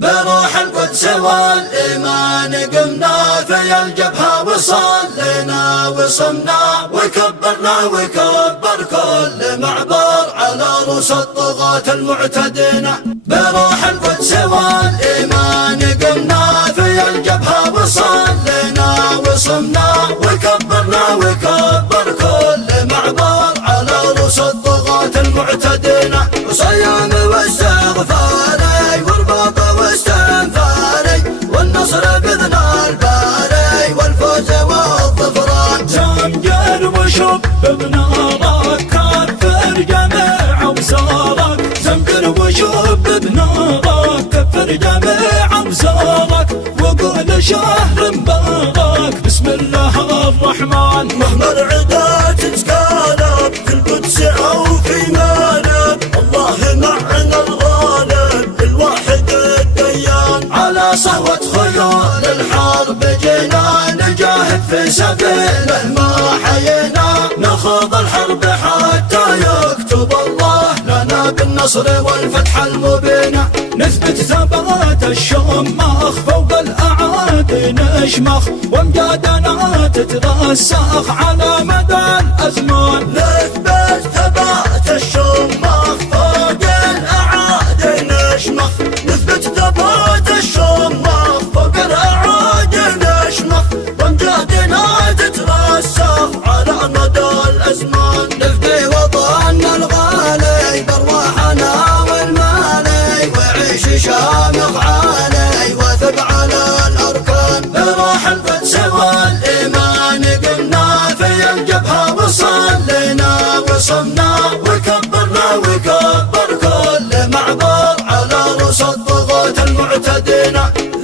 بروح القدس والإيمان قمنا في الجبهة وصلينا وصمنا وكبرنا وكبر كل معبر على رؤوس الطغاة المعتدين. بروح القدس والإيمان قمنا في الجبهة وصلينا وصمنا وكبرنا وكبر كل معبر على رؤوس الطغاة المعتدين. وصيام واستغفاري ورباط واستنفاري والنصر بإذن الباري والفوز والظفران. زمجر وشب بنارك كفر جميع أوزارك، زمجر وشب بنارك كفر جميع أوزارك، وقول شهر مبارك بسم الله الرحمن. مهما العدا تتقالب في القدس أو في مالب، الله معنا الغالب الواحد الديان. على صهوة خيول الحرب جينا نجاهد في سبيله ما حيينا، نخوض الحرب حتى يكتب الله لنا بالنصر والفتح المبين. نثبت ثبات الشماخ فوق الأعادي نشمخ، وامجادنا تترسخ على مدى الأزمان. نثبت ثبات الشماخ فوق الأعادي نشمخ، نثبت ثبات الشماخ فوق الأعادي نشمخ، وامجادنا تترسخ على مدى الأزمان. نفدي وطننا الغالي بارواحنا والمالي، وعيش شامخ عالي وثب على الأركان. بروح القدس والإيمان قمنا في الجبهة وصلينا وصمنا وكبرنا وكبر كل معبر على رؤوس الطغاة المعتدين.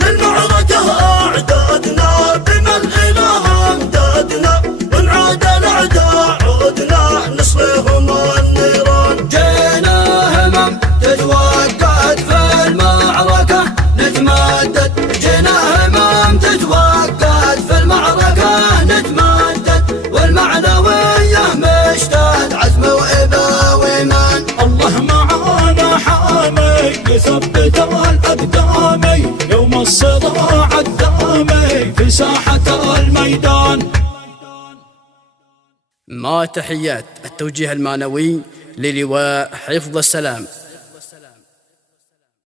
للمعركة أعدادنا بما الإله أمدادنا، ونعاد الأعداء عودنا نصرهم النيران. جينا همم تتوقد في المعركة نتمدد، جينا همم تتوقد في المعركة نتمدد، والمعنوية مشتد عزم وإبا وإيمان. الله معانا حامي يثبت الأقدام يوم الصراع الدامي في ساحة الميدان. مع تحيات التوجيه المعنوي للواء حفظ السلام.